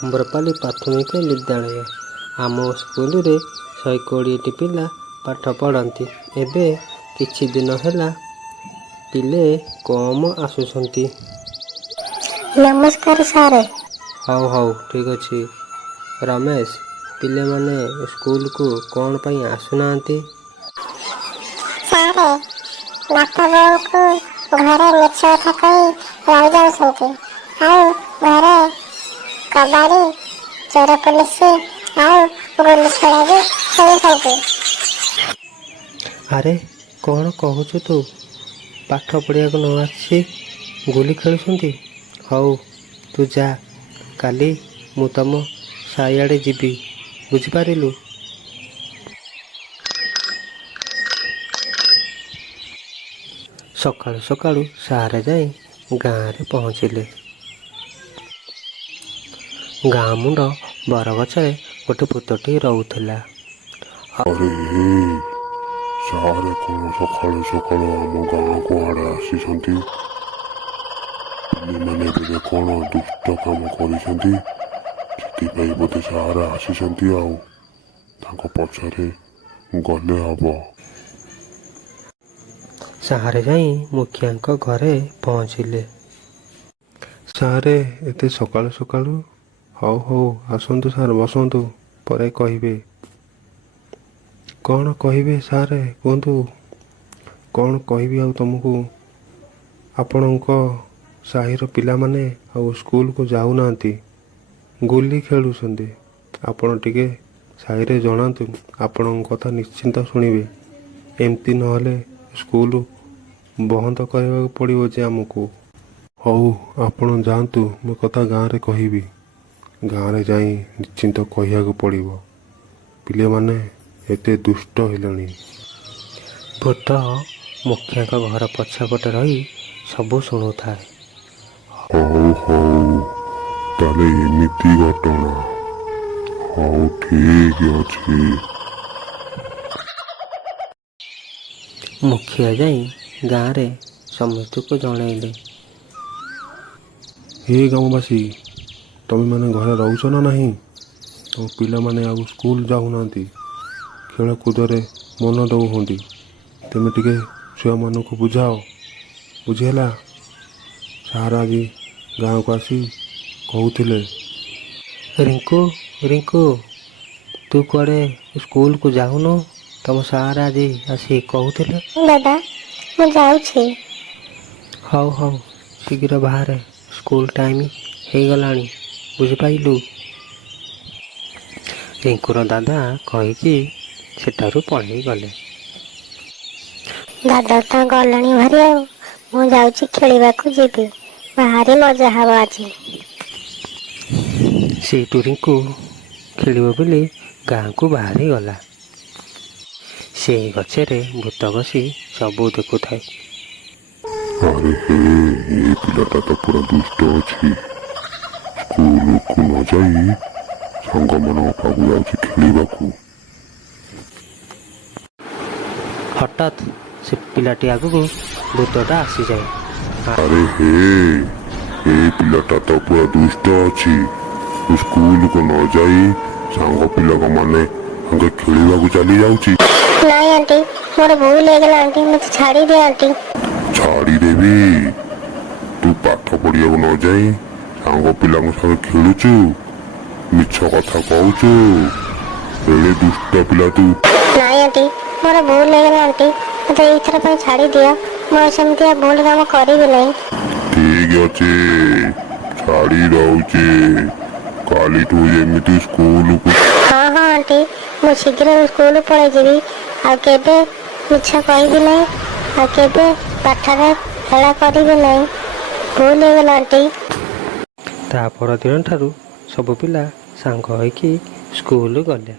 ଆମ୍ରପାଲି ପ୍ରାଥମିକ ବିଦ୍ୟାଳୟ। ଆମ ସ୍କୁଲରେ 120ଟି ପିଲା ପାଠ ପଢ଼ନ୍ତି। ଏବେ କିଛି ଦିନ ହେଲା ପିଲେ କମ୍ ଆସୁଛନ୍ତି। ନମସ୍କାର ସାର୍। ହଉ ଠିକ୍ ଅଛି। ରମେଶ, ପିଲାମାନେ ସ୍କୁଲକୁ କ'ଣ ପାଇଁ ଆସୁନାହାନ୍ତି? ସାର୍, ବାପା ବୋଉଙ୍କୁ ଘରେ ମିଛ କଥା କହି ରହିଯାଉଛନ୍ତି। ଆଉ ଘରେ କବାଡ଼ି, ଚୋର ପୁଲିସ ଆଉ ଗୁଲି ଖେଳ ବି ଖେଳୁଛନ୍ତି। ଆରେ କ'ଣ କହୁଛୁ ତୁ? ପାଠ ପଢ଼ିବାକୁ ନ ଆସି ଗୁଲି ଖେଳୁଛନ୍ତି? ହଉ ତୁ ଯା, କାଲି ମୁଁ ତମ ସାହିଆଡ଼େ ଯିବି, ବୁଝିପାରିଲୁ? ସକାଳୁ ସକାଳୁ ସାର୍ ଯାଇ ଗାଁରେ ପହଞ୍ଚିଲେ। ଗାଁ ମୁଣ୍ଡ ବରଗଛରେ ଗୋଟେ ଭୂତଟି ରହୁଥିଲା। ଆରେ ହେ, ସାର୍ କ'ଣ ସକାଳୁ ସକାଳୁ ଆମ ଗାଁକୁ ଆଡ଼େ ଆସିଛନ୍ତି? ପିଲାମାନେ ବୋଧେ କ'ଣ ଦୁଷ୍ଟ କାମ କରିଛନ୍ତି, ସେଥିପାଇଁ ବୋଧେ ସାର୍ ଆସିଛନ୍ତି। ଆଉ ତାଙ୍କ ପଛରେ ଗଲେ ହବ। ସାର୍ ଯାଇ ମୁଖିଆଙ୍କ ଘରେ ପହଞ୍ଚିଲେ। ସାର୍, ଏତେ ସକାଳୁ ସକାଳୁ? ହଉ ଆସନ୍ତୁ ସାର୍, ବସନ୍ତୁ, ପରେ କହିବେ। କ'ଣ କହିବେ ସାର୍, କୁହନ୍ତୁ। କ'ଣ କହିବି ଆଉ ତମକୁ? ଆପଣଙ୍କ ସାହିର ପିଲାମାନେ ଆଉ ସ୍କୁଲକୁ ଯାଉନାହାନ୍ତି, ଗୁଲି ଖେଳୁଛନ୍ତି। ଆପଣ ଟିକେ ସାହିରେ ଜଣାନ୍ତୁ, ଆପଣଙ୍କ କଥା ନିଶ୍ଚିନ୍ତ ଶୁଣିବେ। ଏମିତି ନହେଲେ ସ୍କୁଲ ବନ୍ଦ କରିବାକୁ ପଡ଼ିବ ଯେ ଆମକୁ। ହଉ ଆପଣ ଯାଆନ୍ତୁ, ମୋ କଥା ଗାଁରେ କହିବି। ଗାଁରେ ଯାଇ ନିଶ୍ଚିନ୍ତ କହିବାକୁ ପଡ଼ିବ, ପିଲାମାନେ ଏତେ ଦୁଷ୍ଟ ହେଲେଣି। ଭୂତ ମୁଖିଆଙ୍କ ଘର ପଛପଟେ ରହି ସବୁ ଶୁଣୁଥାଏ। ହଉ, ତାହେଲେ ଏମିତି ଘଟଣା। ହଉ ଠିକ୍ ଅଛି। ମୁଖିଆ ଯାଇ ଗାଁରେ ସମସ୍ତଙ୍କୁ ଜଣାଇଲେ। ହେ ଗ୍ରାମବାସୀ, ତମେମାନେ ଘରେ ରହୁଛ ନା ନାହିଁ? ତମ ପିଲାମାନେ ଆଉ ସ୍କୁଲ ଯାଉନାହାନ୍ତି, ଖେଳକୁଦରେ ମନ ଦେଉଛନ୍ତି। ତୁମେ ଟିକେ ଛୁଆମାନଙ୍କୁ ବୁଝାଅ, ବୁଝିହେଲା? ସାର୍ ଆଜି ଗାଁକୁ ଆସି କହୁଥିଲେ। ରିଙ୍କୁ, ତୁ କୁଆଡ଼େ ସ୍କୁଲକୁ ଯାଉନୁ? ତମ ସାର୍ ଆଜି ଆସି କହୁଥିଲେ। ଦାଦା, ମୁଁ ଯାଉଛି। ହଉ ଶୀଘ୍ର ବାହାରେ, ସ୍କୁଲ ଟାଇମ୍ ହେଇଗଲାଣି, ବୁଝିପାରିଲୁ? ରିଙ୍କୁର ଦାଦା କହିକି ସେଠାରୁ ପଳେଇ ଗଲେ। ଦାଦା ତ ଗଲେଣି ଭାରି, ଆଉ ମୁଁ ଯାଉଛି ଖେଳିବାକୁ ଯିବି। ଭାରି ମଜା ହବ ଆଜି। ସେଇଠୁ ରିଙ୍କୁ ଖେଳିବ ବୋଲି ଗାଁକୁ ବାହାରି ଗଲା। ସେଇ ଗଛରେ ଭୂତ ବସି ସବୁ ଦେଖୁଥାଏ। ଆରେ ହେ, ଏ ପିଲାଟା ତ ପୁରା ଦୁଷ୍ଟ ଅଛି। ସ୍କୁଲକୁ ନ ଯାଇ ସାଙ୍ଗମାନଙ୍କ ପାଖକୁ ଯାଉଛି ଖେଳିବାକୁ। ହଠାତ୍ ସେ ପିଲାଟି ଆଗକୁ ଭୂତଟା ଆସିଯାଏ। ଆରେ ହେ, ଏ ପିଲାଟା ତ ପୁରା ଦୁଷ୍ଟ ଅଛି। ସ୍କୁଲକୁ ନ ଯାଇ ସାଙ୍ଗ ପିଲାମାନେ ସାଙ୍ଗେ ଖେଳିବାକୁ ଚାଲି ଯାଉଛି। ନାଇଁ ଆଣ୍ଟି, ମୋର ଭୁଲ ହେଇଗଲା ଆଣ୍ଟି, ମୋତେ ଛାଡ଼ିଦିଅ ଆଣ୍ଟି। ଛାଡ଼ିଦେବି? ତୁ ପାଠ ପଢ଼ିବାକୁ ନ ଯାଇ ସାଙ୍ଗ ପିଲାଙ୍କ ସାଙ୍ଗେ ଖେଳୁଛୁ, ମିଛ କଥା କହୁଛୁ। ଏଡ଼େ ଦୁଷ୍ଟ ପିଲା ତୁ। ନାଇଁ ଆଣ୍ଟି, ମୋର ଭୁଲ ହେଇଗଲା ଆଣ୍ଟି, ମୋତେ ଏଇଥର ପାଇଁ ଛାଡ଼ିଦିଅ। ମୁଁ ସେମିତିଆ ଭୁଲ କାମ କରିବି ନାହିଁ। ଠିକ୍ ଅଛି, ଛାଡ଼ି ଦଉଛି। କାଲିଠୁ ଯେମିତି ସ୍କୁଲକୁ। ହଁ ଆଣ୍ଟି, ମୁଁ ଶୀଘ୍ର ସ୍କୁଲ ପଳେଇ ଯିବି। ଆଉ କେବେ ମିଛ କହିବି ନାହିଁ, ଆଉ କେବେ ପାଠରେ ହେଳା କରିବି ନାହିଁ। ଭୁଲ ହେଇଗଲା ଆଣ୍ଟି। ତା ପରଦିନ ଠାରୁ ସବୁ ପିଲା ସାଙ୍ଗ ହୋଇକି ସ୍କୁଲ ଗଲେ।